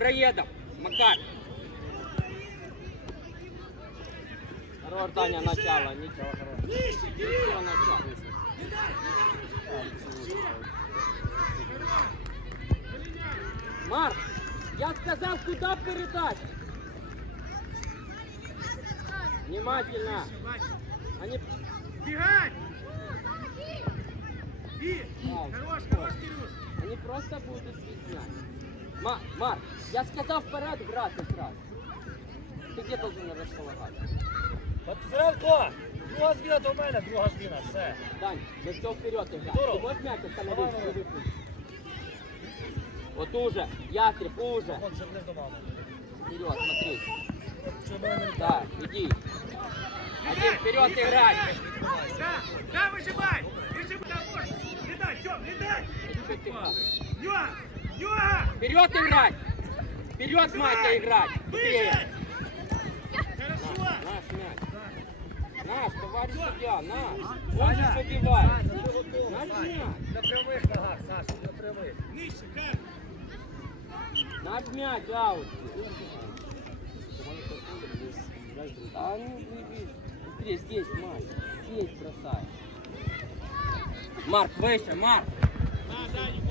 Кураедов. Макар. Хорош, Таня, начало. Ничего хорошего. Ничего, начало. Марк, я сказал, куда передать. Внимательно. Они... Бегать! И! Хорош, хорош, Кирюш! Они просто будут бегать. Ма, Марк, я сказал вперед браться сразу. Ты где должен располагаться? От Франко! Друга зміна до мене, друга зміна, все. Дань, мы все вперед играем. Здорово. Ты можешь мяч остановить? Давай, давай. и выпустить? Вот уже, ястреб, уже. Вон вже близько мами. Вперед, смотри. Що в мене не Да, иди. Один вперед играть. Да, да, выжимай! Выжимай, да, вот! Не дай, Тём, не дай! Что ты? Вперед играть! Вперед, Матя, играть! Быстрее! Хорошо! Наш мяч. Наш, товарищ судья, наш. Он же побивает. Наш мяч. На прямих ногах, Саша, на прямих. Нижче, как? Наш мяч, аут. А ну не. Быстрее, здесь, Марк. Здесь бросай. Марк, выше, Марк. Да, да,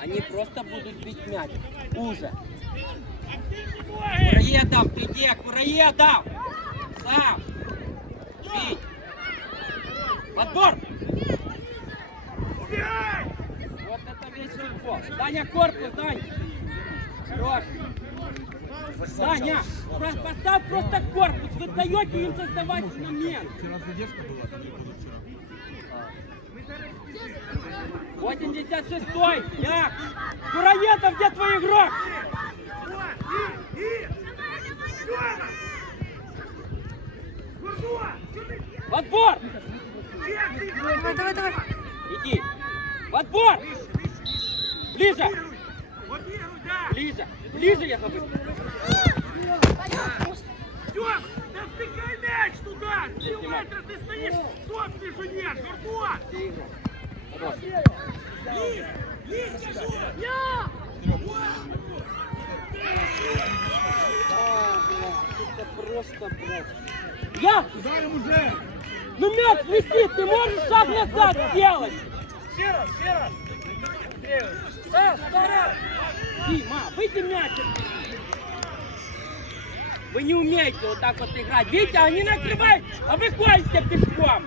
Они просто будут бить мяч. Уже. Кураедов, иди, Кураедов! Сам! Бить! Подбор! Вот это весь футбол. Даня, корпус, Дань! Хорош! Даня, поставь просто корпус, вы даете им создавать момент. Вчера задержка была, там не было вчера. 86-й, Як! Кураедов, где твой игрок? Тёма! Подбор! Давай, давай, давай! Иди! Ближе! Вот первый, да! Ближе! Ближе, я говорю! Тём, да втыкай мяч туда! Три метра ты стоишь, сот между нет! Курсуа! Просто, блядь. Я! Уже! Ну мяч висит, ты можешь шаг назад сделать? Раз. Андрійович. Саш, вперед! Дима, выйди мяч. Вы не умеете вот так вот играть. Видите, они накрывают, а вы ходите пешком.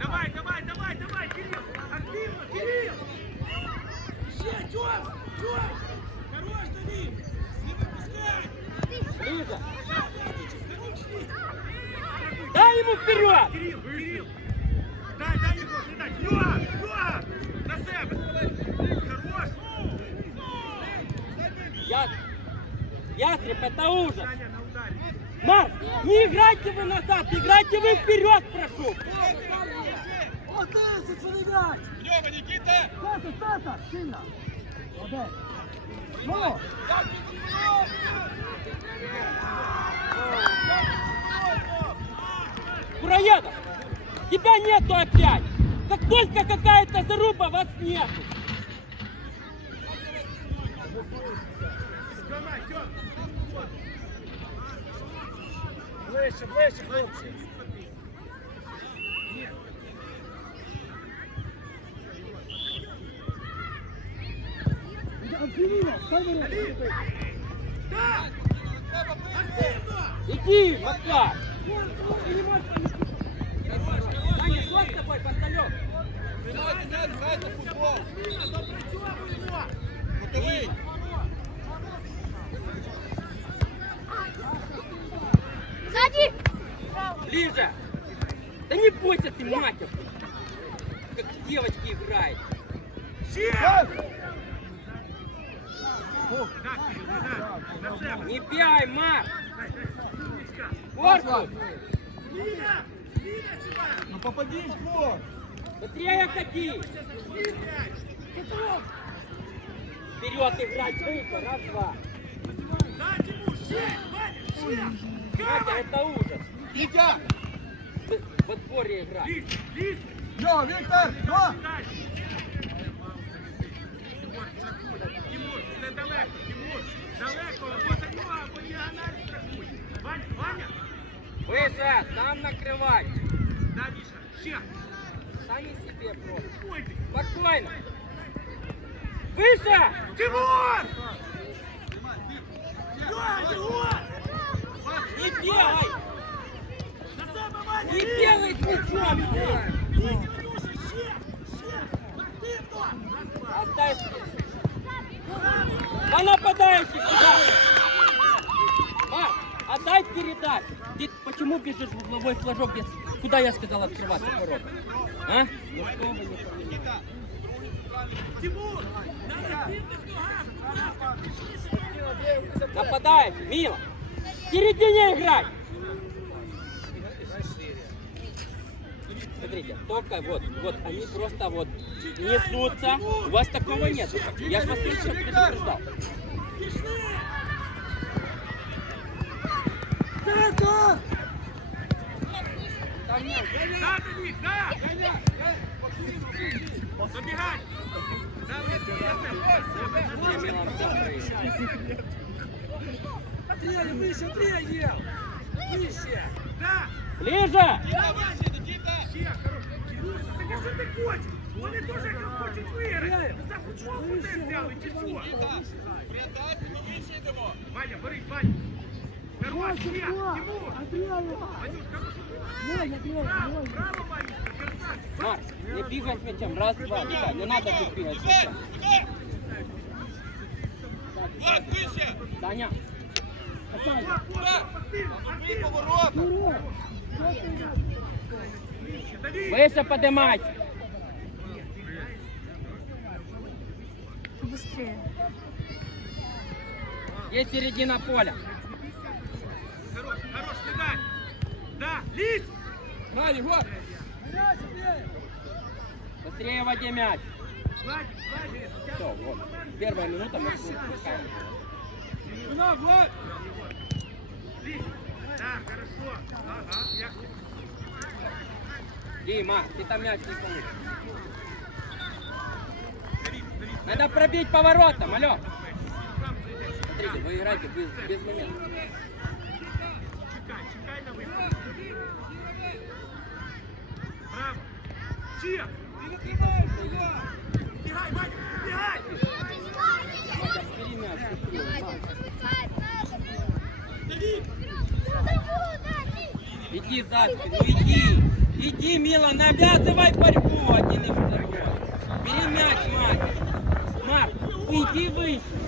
Давай, давай, давай, давай, Кирилл! Активно, Кирилл! Еще, Тём! Тём! Хорош, Давид! Не выпускай! Ближе. Дай ему вперед. Кирилл, Кирилл! Дай, дай, Егор, не дай! Юа! Юа! На себе! Хорош! Я... Ястреб, это ужас. Саня на ударе! Марк, не играйте вы назад, играйте вы вперед, прошу. Лёва, Никита! Кураедов, тебя нету опять. Как только какая-то заруба, вас нету. Ближче, ближче, хлопці. Иди, Макар. Даня, что с тобой, допрацьовуємо! Сзади! Ближе. Да не бойся ты, матер. Как девочки играют. Ще! Не пяй, Марк. Корпус. Ну попади в створ! Быстрее ходи. Вперед играть, выйти. Раз, два. Дать ему! Ще! Ваня, это ужас. Витя! В отборе играть. Лиз! Лиз! Йо, Виктор! Йо! Дай! це далеко, Тимур. Далеко, або за нього, або діагональ страхуй. Ваня, Ваня. Выше, там накрывай. Да, Міша, ще. Сами себе просто. Ой, ти. Спокойно. Выше! Тимур! Йо, Тимур! Не бегай! На себе, Ваня! Не бегай с мячом! Лізь, Ванюша, ще! Ще! Активно! Оставь. А нападающий сюда! Марк, отдай передать! Ты почему бежишь в угловой флажок, где- куда я сказал открываться ворота? А? Ну что вы не? Тимур! На Нападающий, мило! В середине играй! Смотрите, только вот, вот они просто вот несутся. У вас такого нет. Я же вас только что предупреждал. Да, Давид, да! Забегай! Да, Все Милан все Андрій, вище, Андрій є! Вище! Да! Ближе! Ще, хорош. Кирюша, так а що ти хочеш? Вони теж як хочуть виграти. За футболку ти взяли, чи що? Ваня, борись, Ваня. Хорош, ще, Тимур. Ванюш, хорош. Право, право, Ванюшка, красавчик. Марк, не бегай с мячом. Раз, два, бегай. Не надо тут бегать с мячом. Саня, Вот, вот, активно, активно. Давид, выше поднимайся. Быстрее. Есть середина поля. хорош, хорош, не дай. Да, лезь. Ради, вот. Быстрее воде мяч. Все, вот. Первая минута мы пускаем. Лезь. Да, хорошо. Ага, я... Дима, ты там мяч не получишь. Надо пробить поворотом, алло. Смотрите, вы играете без, без момента. Чекай, чекай на виход. Браво. Ще. Бігай, Ваня. Давид. Иди за спину, иди. Иди, Мила, навязывай борьбу один и второй. Бери мяч, Марк. Марк, иди выше.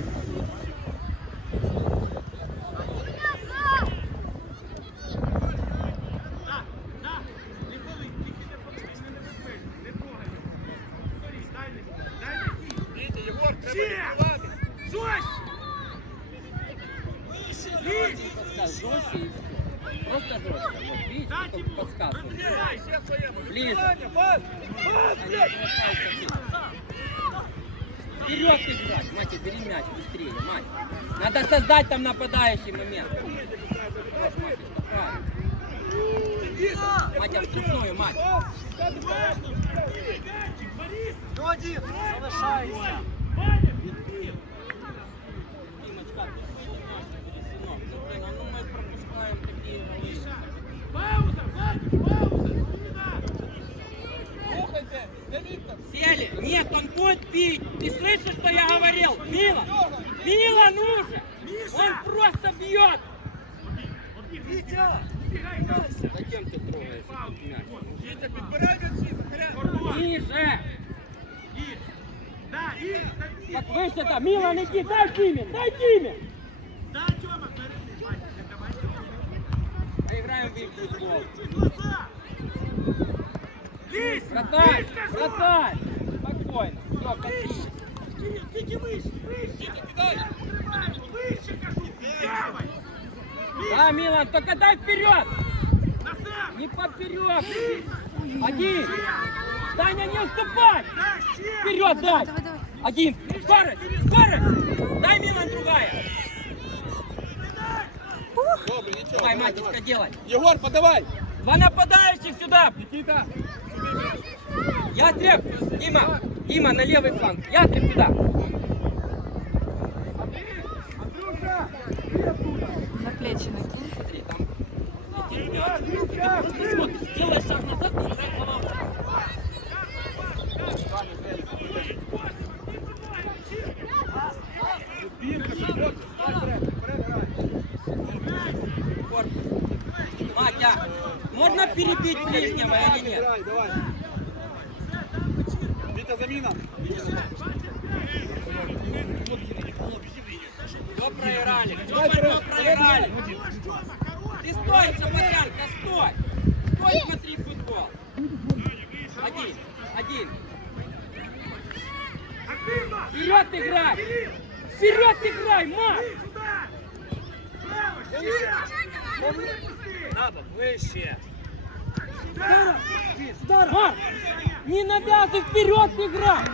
Вперед играть, Матя, бери мяч быстрее, мать. Надо создать там нападающий момент. Мать. Мячик, Борис. Ну один! Залишається! Ваня, відбив. Димочка, сынок, ну, блин, а ну мы пропускаем такие голы. Пауза, Владик, пауза. Спина. Сели? Нет, он будет пить. Ты слышишь, что я говорил? Мила! Мила нужен! Он просто бьет! Вітя! Бігай, Ваня. Зачем ты трогаешь этот мяч? Дітя, підбирай м'ячі, Захаря. Кордон. Ниже! І. Да, і. Давид. Так выше там! Мила, иди, дай Диме! Дай Диме! Да, Тёма, перейди. Ваня, не давай. Поиграем в футбол. Чуть глаза. Лізь. Вратарь! Лізь, кажу. Вратарь! Спокойно. Все, катись. Кирилл, тільки вище, вище. Тримай, вище, кажу. Давай. Да, Милан, только дай вперед! На себе. Не поперек! Один! Таня, не уступай! Да, ще. Вперед дай! Давай, давай. Один! Скорость! Скорость! Дай, Милан, другая! Добре, нічого. Давай, Матечка, делай! Єгор, подавай. Два нападающих сюда! Нікіта. Ястреб, Дима, Дима, на левый фланг. Ястреб туда. На плечи накинь. Смотри, там. Ты, просто смотришь, делаешь шаг назад, но уже голова. Матя, можно перебить ближнего или нет? Давай, давай. Витя, замена. Все проиграли, все проиграли. Ты стой, Шабатянка, стой. Стой, смотри футбол. Один, один. Вперед играй! Вперед играй, Мак! На бок, вище. Мак! Не навязывай, вперед играй!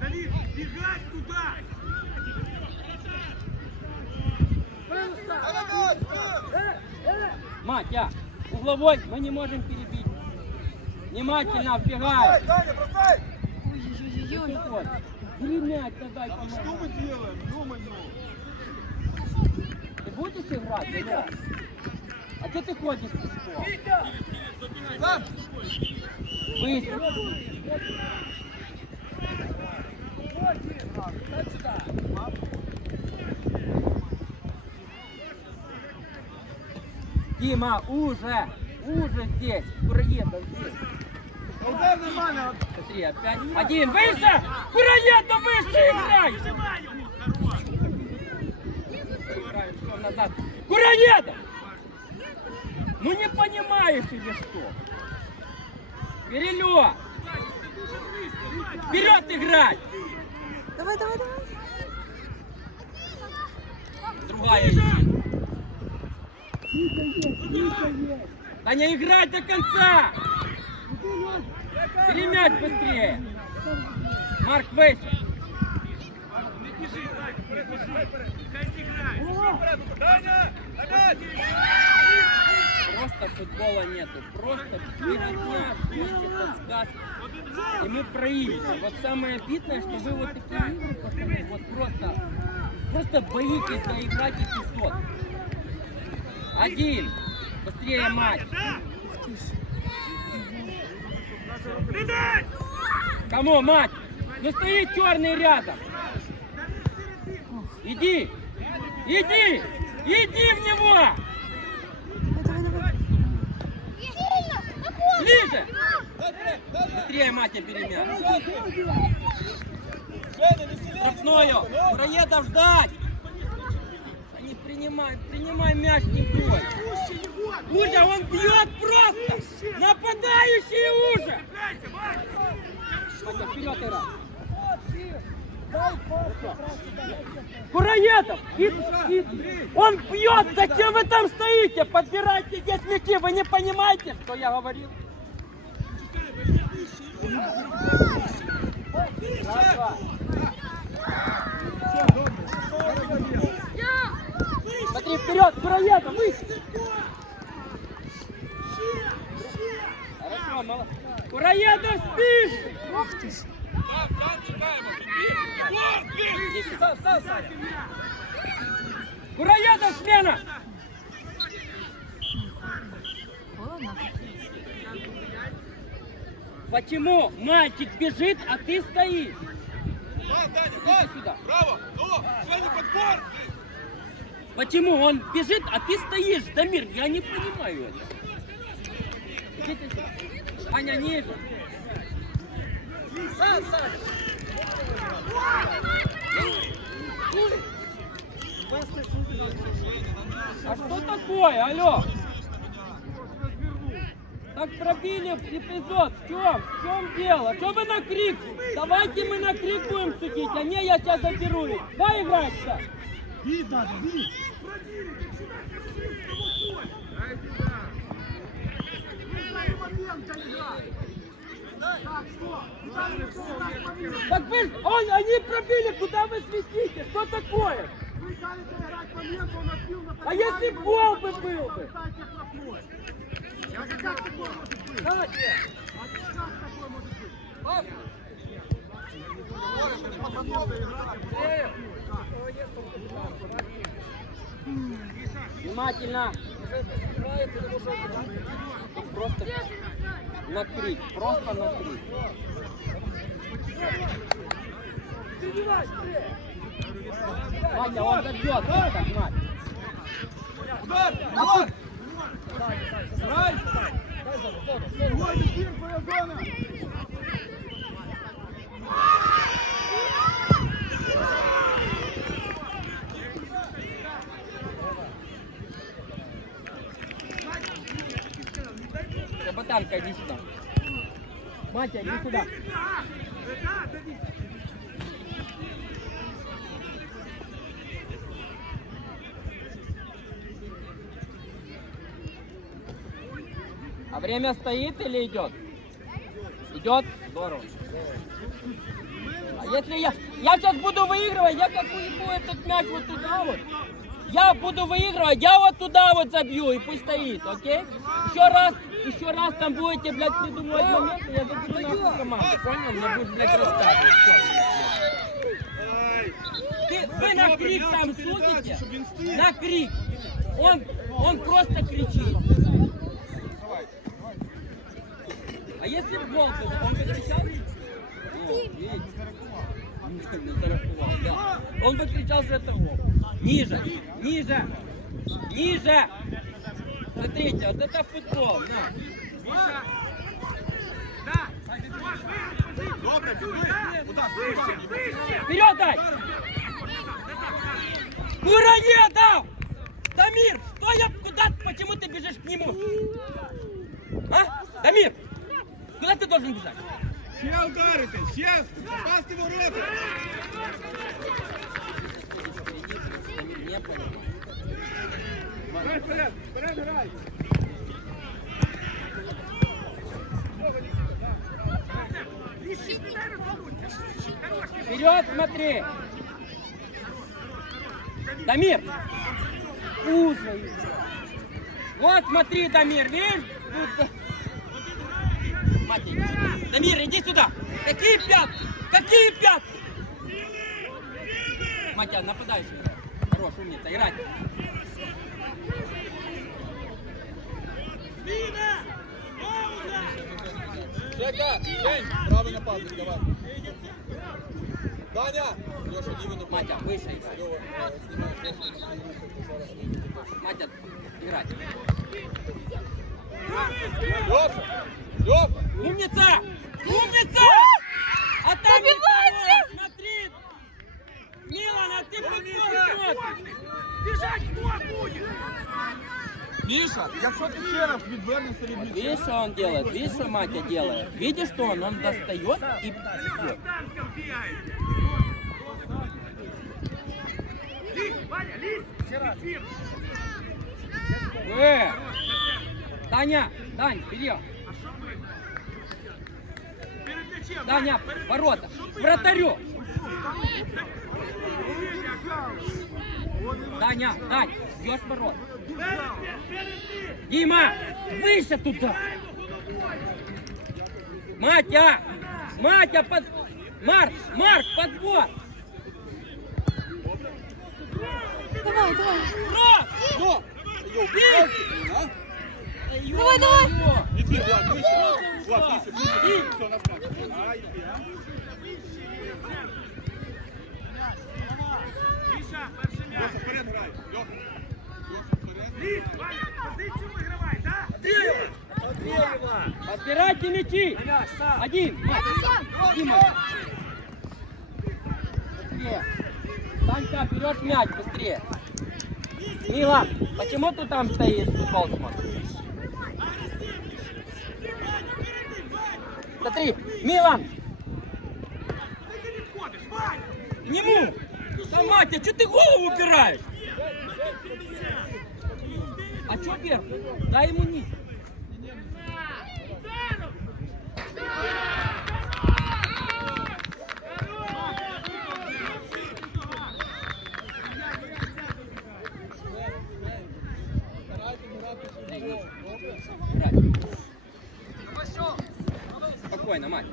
Давид, бегать туда! Матя, угловой мы не можем перебить. Внимательно вбегай. Бери мяч, давай, Что мы делаем? Ты будешь играть? нет? А что ты ходишь пешком? Быстро. Дима, уже, уже здесь, Кураедов здесь. Смотри, опять. Один, выше! Кураедов, выше играй! Кураедов! Ну не понимаешь или что? Перелет! Вперед играть! Давай, давай, давай. Другая идея. Да не играть до конца! Перемять быстрее! Марк, выше! Просто футбола нету, просто беготня, шутки, подсказки. И мы проигрываем. Вот самое обидное, что вы вот такие игры, пацаны, вот просто, просто боитесь доиграть эпизод. Один. Быстрее, мать. Кому, мать? Ну стоит черный рядом. Иди. Иди. Иди в него. Давай, давай, давай. Ближе. Быстрее, мать, бери мяч. Штрафною. Проедов ждать. Да не принимай, мяч, не бой. Уже, он бьет просто. Нападающий уже. Ваня, вперед играй. Кураедов! И- и- он бьет! Зачем вы там стоите? Подбирайте здесь мячи! Вы не понимаете, что я говорил? Смотри, вперед, Кураедов, выше! Хорошо, молодец. Кураедов, спишь! Ух ты ж. Кураедов, смена! Холодно. Почему мальчик бежит, а ты стоишь? Даня, пас. сюда. Браво. Ну, Женя, подбор. Почему он бежит, а ты стоишь, Дамир? Я не понимаю это. Аня, ниже. Сам. А что такое, алло? Так пробили эпизод. В чем? В чем дело? Что вы на крик? Давайте мы на крик будем судить, а не я сейчас заберу. Давай играть -то. Вид надо, вид! Так вы, он, они пробили, куда вы светите? Что такое? А если гол бы был бы? Внимательно. Просто накрыть, просто накрыть. Перебивай, скорее. Ваня, он забьет. Удар! Удар! Сзади, сзади, сзади. Грай! Дай зону, зону, зону. Твой Микин, твоя зона! Капитанка, иди сюда. Матя, иди сюда. А время стоит или идет? Идет? Здорово. А если я... Я сейчас буду выигрывать, я как уебу этот мяч вот туда вот. Я буду выигрывать, я вот туда вот забью и пусть стоит, окей? Еще раз, еще раз там будете, блядь, придумывать моменты, я заберу нахуй команду, понял? Мне будет, блядь, рассказывать. Ты, вы на крик там слушайте? На крик. Он, он просто кричит. А если в гол, то он бы кричал? О, видите? Да. Он бы кричал, что это. Ниже, ниже, ниже. Смотрите, вот это футбол, на. Добре, підбий! Удар! Вперед дай! Кураедов! Дамир, что я, куда, почему ты бежишь к нему? А? Дамир, куда ты должен бежать? Ще ударити! Ще! Попасти в ворота! Грай вперед! Вперед грай! Вперед смотри! Дамир! Ужас! Вот смотри, Дамир, видишь? Тут- Мать, иди сюда. Дамир, иди сюда! Какие пятки? Какие пятки? Матя, нападающий. Хорош, умница, играть. Жека! Жень! Правий нападник, давай! Даня! Леша, Дівину Матя, выше играй. Льова, е, знімаєш Лешу. Матя, играть. Леша! Леша! Умница! Умница! А там Добивайте! никого! Смотри! Милан, а ты футбол смотришь! Бежать кто будет? Міша, якщо ти ще раз відвернешся від м'яча, Видишь, что он делает? Видишь, что Матя делает? Видишь, что он? Он достает и бьет. Танком бегает. Лезь, Ваня, лезь. Эфир. Э! Таня, Дань, мячем. Таня, ворота! Вратарю! Таня, Дань, бьешь ворот! Дима, выше туда! Матя! Матя, под... Марк, Марк, подбор! Давай, давай. Ну! Йо, Бей! а? Давай, давай. Іди, Влад, ближче. Влад, ближче, ближче. Все, направо. Ай. Миша, перший мяч. Леша, вперед грай. Леша. Леша, вперед. Ваня, позицию выигрывай, да? Андреева! Подбирайте мячи! На мяч, сам! Один! Дима! Быстрее! Санька, вперед мяч, быстрее! Мила, почему ты там стоишь, футбол смотришь? Входишь, Ваня. К нему! Да, Матя, что ты голову упираешь? А что вверх? Дай ему низ. Спокойно, мать.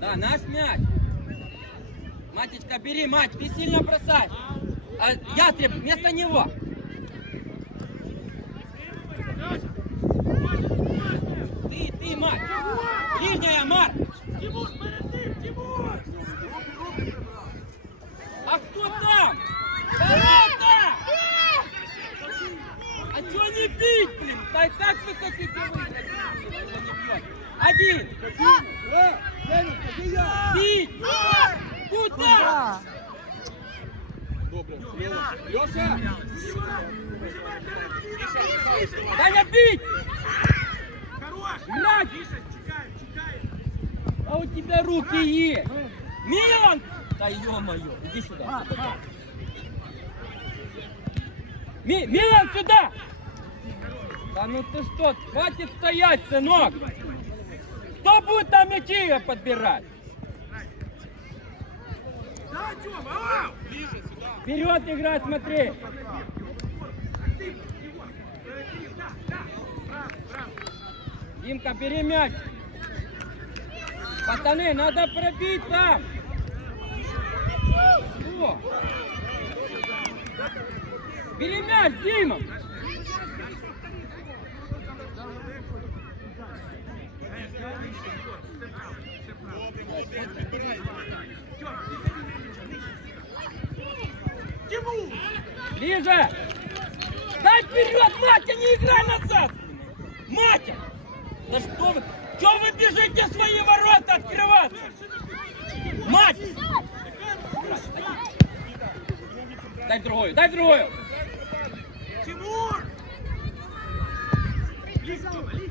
Да, наш мяч. Матечка, бери, мать, не сильно бросай. А ястреб вместо него. Е, Денис, скажи я. Бить! Куда? Да. Добре, Льоша. Льоша. Даня, бить! Хорош! Грать! Миша, чекай, чекай! А у тебя есть! Милан! Да ё-моё, иди сюда. Ми- Милан, сюда! Да ну ты что, хватит стоять, сынок! Кто будет там мячи подбирать? Вперед играть, смотри! Димка, бери мяч! Пацаны, надо пробить там! О! Бери мяч, Дима! Ближе! Дай вперед, Матя, не играй назад! Матя! Да что вы? Что вы бежите свои ворота открываться? Мать! Дай другую, дай другую! Тимур!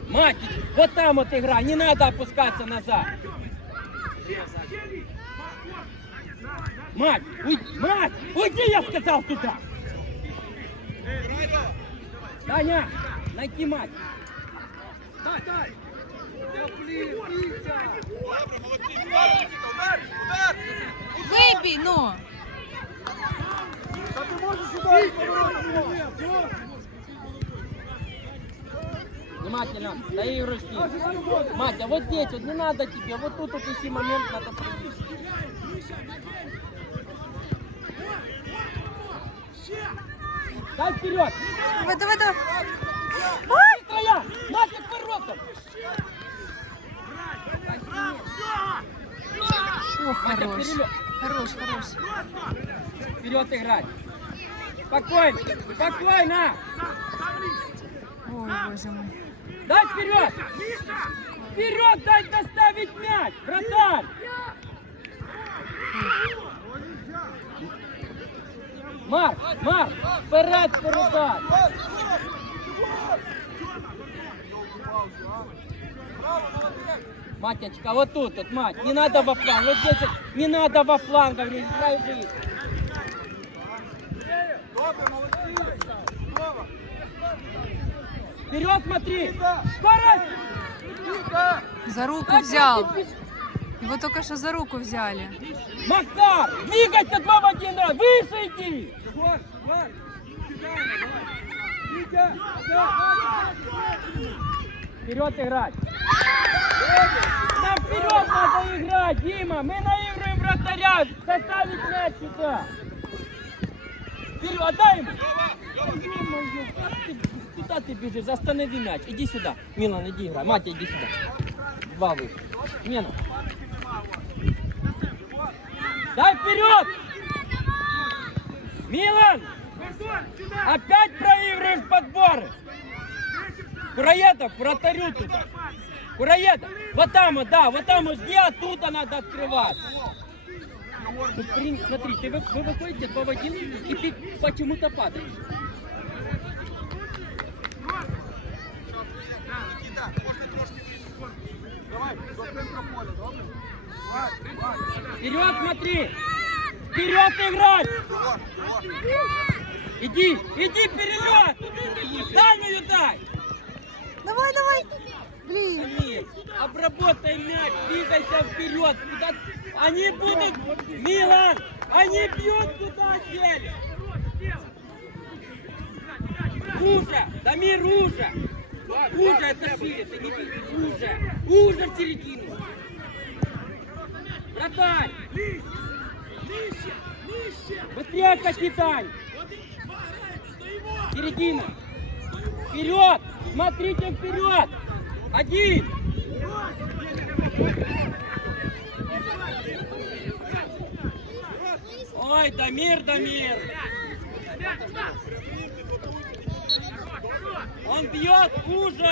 Мать, вот там вот игра, не надо опускаться назад. Мать, уйди, мать, уйди, я сказал туда. Таня, найти мать. Дай, дай! Да! Вибій, ну. Та ти можеш поворот? Внимательно, дай ручки. Матя, вот здесь вот не надо тебе, вот тут вот ищи момент, надо пробить. Дай вперед! Давай, давай, давай. Быстрая! Нафиг к воротам! О, хорош. Хорош, хорош. Вперед играть! Спокойно! Спокойно! Ой, боже мой. Дай вперед! Вперед дай доставить мяч! Вратарь! Марк! Марк! Вперед передай! Матечка, вот тут, вот, мать, не надо во фланг, вот здесь, вот, не надо во фланг, говорю, играй. Здорово. Вперед смотри! Скорость! За руку взял. Его только что за руку взяли. Макар! Двигайся два в один раз! Выше иди! Егор, Вперед играть! Нам вперед надо играть, Дима! Мы наиграем вратаря! Доставить мяч сюда! Вперед, отдай ему! Куда ты бежишь? Останови мяч. Иди сюда. Милан, иди играй. Матя, иди сюда. Два выше. Смена. Дай вперед! Милан! Опять проигрываешь подборы! Кураедов, вратарю туда! Кураедов! Вот там да, вот там где оттуда надо открываться! Ну, блин, смотри, ты вы, вы выходите два в один, и ты почему-то падаешь. Вперед смотри! Вперед играть! Иди, иди перелет! Дальнюю дай! Давай, давай. Блин. Обработай мяч, двигайся вперед. Куда... Они будут... Милан! Они бьют туда, сели! Уже! Дамир, уже! Уже, это шире, ты не уже! Уже в середину! Вратарь! Нижче! Нижче! Быстрее кати, Тань! Середина! Вперед! Смотрите вперед! Один! Ой, Дамир, Дамир! Он бьет хуже!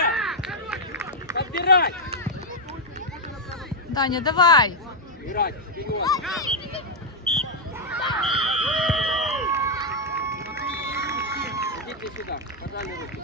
Подбирай! Даня, давай. Играть, вперед. Идите сюда, пожали руки.